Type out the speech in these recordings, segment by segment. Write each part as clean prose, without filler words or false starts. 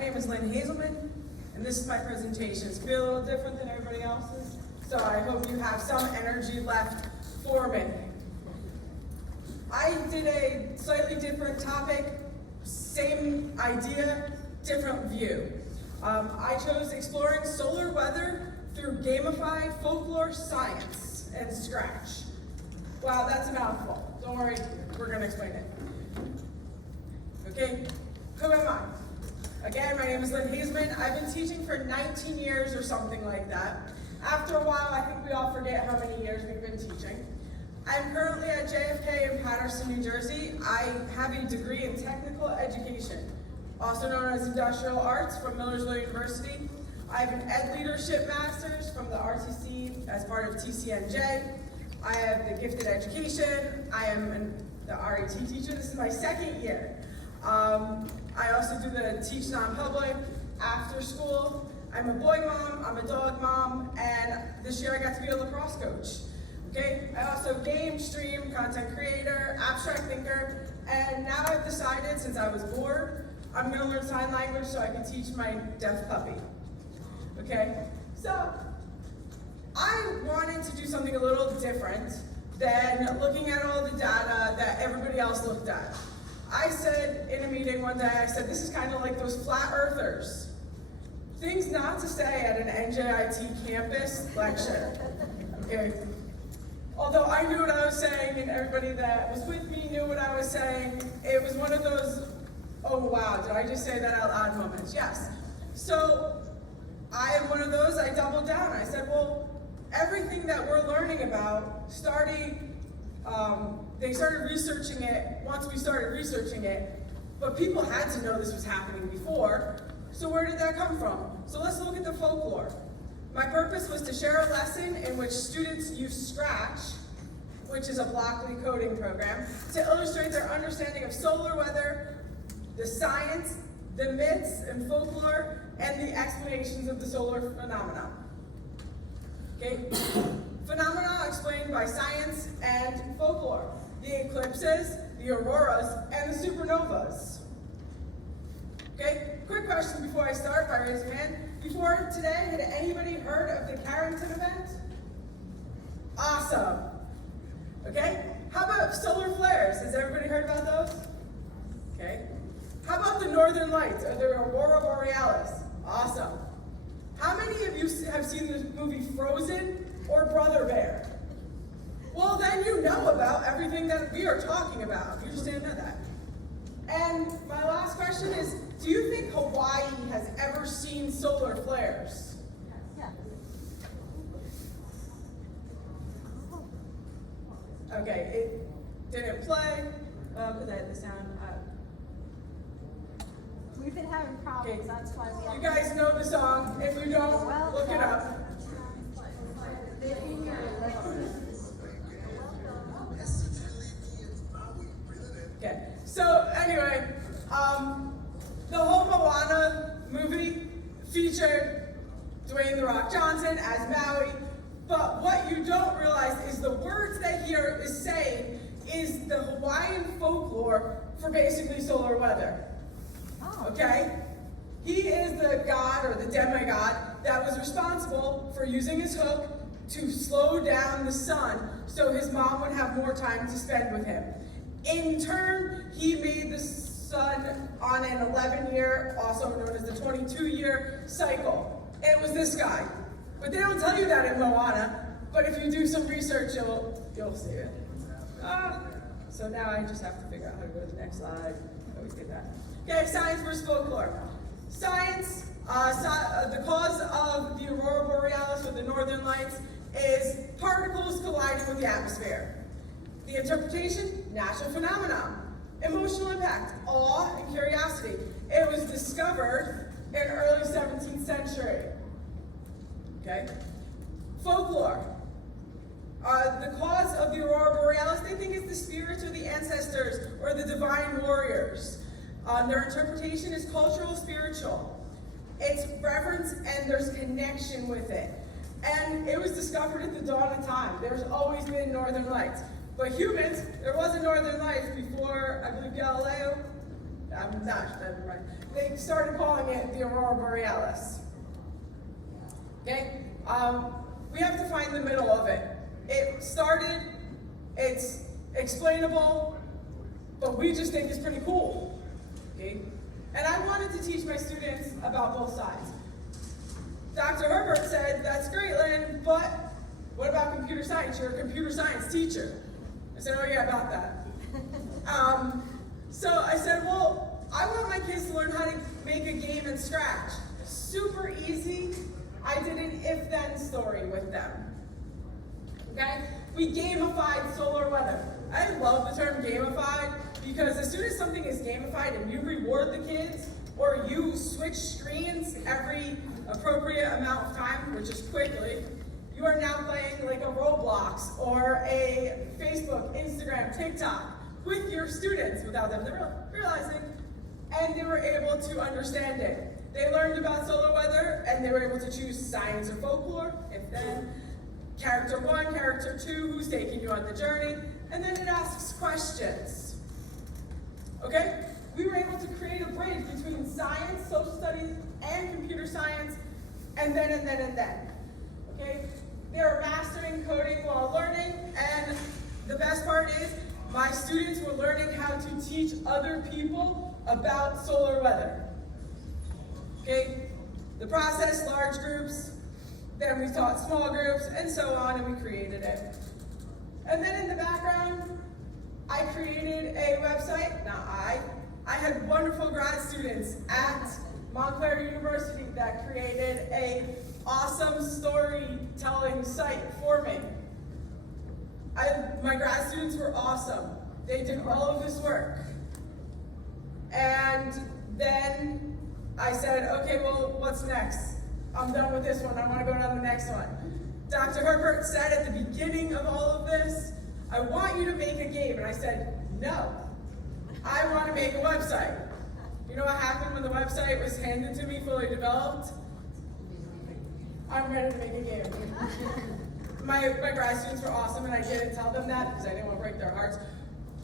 name is Hazelman, and this is my presentation. It's going to be a little different than everybody else's, so I hope you have some energy left for me. I did a slightly different topic, same idea, different view. I chose exploring solar weather through gamified folklore, science, and Scratch. Wow, that's a mouthful. Don't worry, we're going to explain it. Okay, who am I? Again, my name is Hazelman. I've been teaching for 19 years or something like that. After a while, I think we all forget how many years we've been teaching. I'm currently at JFK in Paterson, New Jersey. I have a degree in technical education, also known as industrial arts from Millersville University. I have an Ed Leadership Master's from the RTC as part of TCNJ. I have the gifted education. I am the RET teacher. This is my second year. I also do the teach non-public after school. I'm a boy mom, I'm a dog mom, and this year I got to be a lacrosse coach. Okay, I also game, stream, content creator, abstract thinker, and now I've decided, since I was bored, I'm gonna learn sign language so I can teach my deaf puppy. Okay, so I wanted to do something a little different than looking at all the data that everybody else looked at. I said in a meeting one day, I said, this is kind of like those flat earthers. Things not to say at an NJIT campus lecture. Okay. Although I knew what I was saying and everybody that was with me knew what I was saying, it was one of those, oh wow, did I just say that out loud moments? Yes. So I am one of those, I doubled down. I said, well, everything that we're learning about, they started researching it once we started researching it, but people had to know this was happening before, so where did that come from? So let's look at the folklore. My purpose was to share a lesson in which students use Scratch, which is a Blockly coding program, to illustrate their understanding of solar weather, the science, the myths and folklore, and the explanations of the solar phenomena. Okay? Phenomena explained by science and folklore. The eclipses, the auroras, and the supernovas. Okay, quick question before I start by raising your hand. Before today, had anybody heard of the Carrington event? Awesome. Okay, how about solar flares? Has everybody heard about those? Okay. How about the northern lights or the aurora borealis? Awesome. How many of you have seen the movie Frozen or Brother Bear? Well, then you know about everything that we are talking about. You just didn't know that. And my last question is, do you think Hawaii has ever seen solar flares? Yeah. Okay, it didn't play, because I had the sound. We've been having problems, Okay. that's why we have... You guys know the song. If you don't, look it up. Okay, so anyway, the whole Moana movie featured Dwayne "The Rock" Johnson as Maui, but what you don't realize is the words that he is saying is the Hawaiian folklore for basically solar weather. Okay? He is the god or the demigod that was responsible for using his hook to slow down the sun so his mom would have more time to spend with him. In turn, he made the sun on an 11-year, also known as the 22-year cycle. It was this guy. But they don't tell you that in Moana, but if you do some research, you'll see it. So now I just have to figure out how to go to the next slide. I always get that. Okay, science versus folklore. Science, the cause of the aurora borealis or the northern lights is particles colliding with the atmosphere. The interpretation, natural phenomenon. Emotional impact, awe and curiosity. It was discovered in early 17th century. Okay? Folklore. The cause of the aurora borealis, they think it's the spirits or the ancestors or the divine warriors. Their interpretation is cultural, spiritual. It's reverence and there's connection with it. And it was discovered at the dawn of time. There's always been northern lights. But humans, there wasn't northern lights before, I believe, Galileo. I'm not, never mind. They started calling it the Aurora Borealis. Okay? We have to find the middle of it. It started, it's explainable, but we just think it's pretty cool. Okay? And I wanted to teach my students about both sides. Dr. Herbert said, that's great, Lynn, but what about computer science? You're a computer science teacher. I said, oh yeah, about that. So I said, well, I want my kids to learn how to make a game in Scratch. Super easy. I did an if-then story with them. Okay? We gamified solar weather. I love the term gamified because as soon as something is gamified and you reward the kids or you switch screens every appropriate amount of time, which is quickly, you are now playing like a Roblox or a Facebook, Instagram, TikTok with your students without them realizing, and they were able to understand it. They learned about solar weather and they were able to choose science or folklore, if then, character 1, character 2, who's taking you on the journey, and then it asks questions. Okay? We were able to create a bridge between science, social studies, and computer science, and then. Okay? They're mastering coding while learning, and the best part is my students were learning how to teach other people about solar weather. Okay? The process, large groups, then we taught small groups, and so on, and we created it. And then in the background, I created a website, I had wonderful grad students at Montclair University that created a awesome storytelling site for me. My grad students were awesome. They did all of this work. And then I said, okay, well, what's next? I'm done with this one, I want to go on the next one. Dr. Herbert said at the beginning of all of this, I want you to make a game. And I said, no, I want to make a website. You know what happened when the website was handed to me fully developed? I'm ready to make a game. My grad students were awesome, and I didn't tell them that because I didn't want to break their hearts.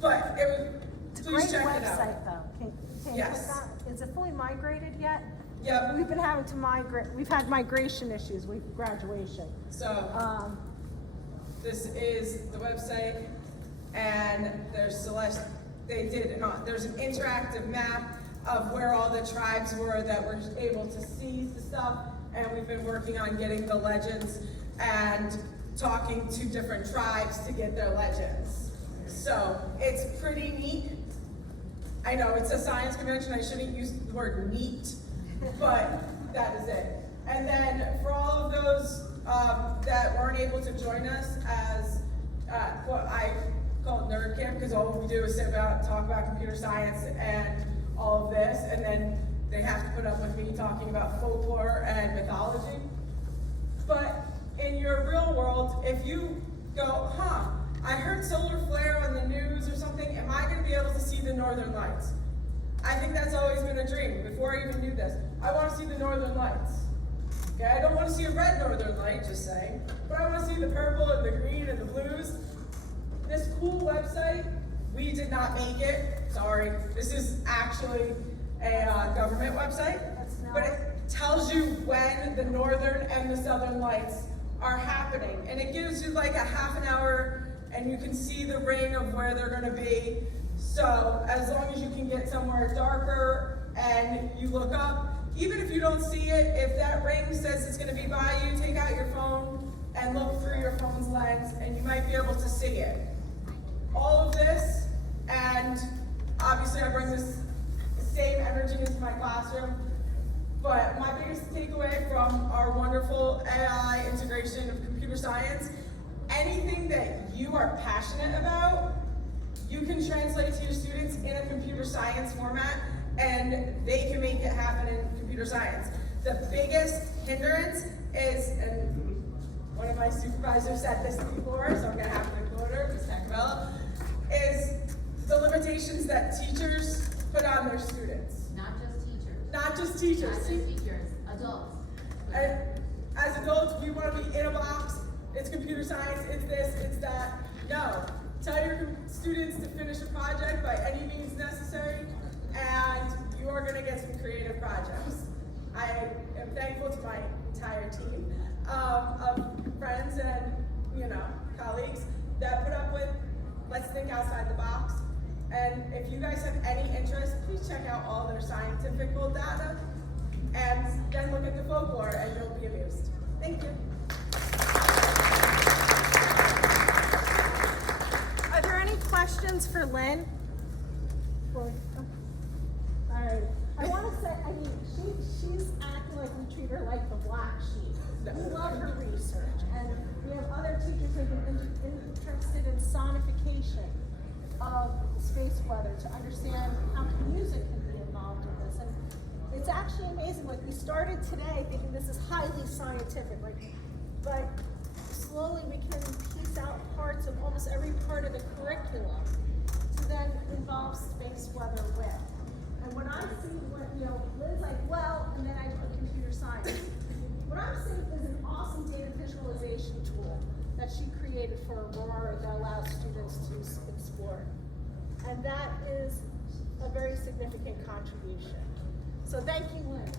But it was, please check it out. Website though. Can Yes. you put that? Is it fully migrated yet? Yep. We've been having to migrate. We've had migration issues with graduation. So this is the website, and there's there's an interactive map of where all the tribes were that were able to see the stuff, and we've been working on getting the legends and talking to different tribes to get their legends. So it's pretty neat. I know it's a science convention, I shouldn't use the word neat, but that is it. And then for all of those that weren't able to join us as what I call Nerd Camp, because all we do is sit about and talk about computer science and all of this, and then they have to put up with me talking about folklore and mythology. But in your real world, if you go, I heard solar flare on the news or something, am I going to be able to see the northern lights? I think that's always been a dream, before I even knew this. I want to see the northern lights. Okay, I don't want to see a red northern light, just saying, but I want to see the purple and the green and the blues. This cool website, we did not make it, sorry. This is actually a government website, but it tells you when the northern and the southern lights are happening. And it gives you like a half an hour, and you can see the ring of where they're gonna be. So as long as you can get somewhere darker and you look up, even if you don't see it, if that ring says it's gonna be by you, take out your phone and look through your phone's lens, and you might be able to see it. All of this, and obviously I bring this same energy into my classroom, but my biggest takeaway from our wonderful AI integration of computer science, anything that you are passionate about, you can translate to your students in a computer science format, and they can make it happen in computer science. The biggest hindrance is, and one of my supervisors said this before, so I'm gonna have to quote her, Ms. Tacabella, is the limitations that teachers put on their students. Not just teachers. Not just teachers. Not just teachers, adults. And as adults, we want to be in a box. It's computer science, it's this, it's that. No. Tell your students to finish a project by any means necessary. and you are gonna get some creative projects. I am thankful to my entire team of friends and, colleagues that put up with let's think outside the box. And if you guys have any interest, please check out all their scientific data and then look at the folklore and you'll be amused. Thank you. Are there any questions for Lynn? All right. I want to say, she's acting like we treat her like the black sheep. We love her research, and we have other teachers who've been interested in sonification of space weather to understand how music can be involved in this. And it's actually amazing. Like, we started today thinking this is highly scientific, but slowly we can piece out parts of almost every part of the curriculum to then involve space weather with. And when I see what, Lynn's like, well, and then I put computer science. What I'm seeing is an awesome data visualization tool that she created for Aurora that allows students to explore. And that is a very significant contribution. So thank you, Lynn.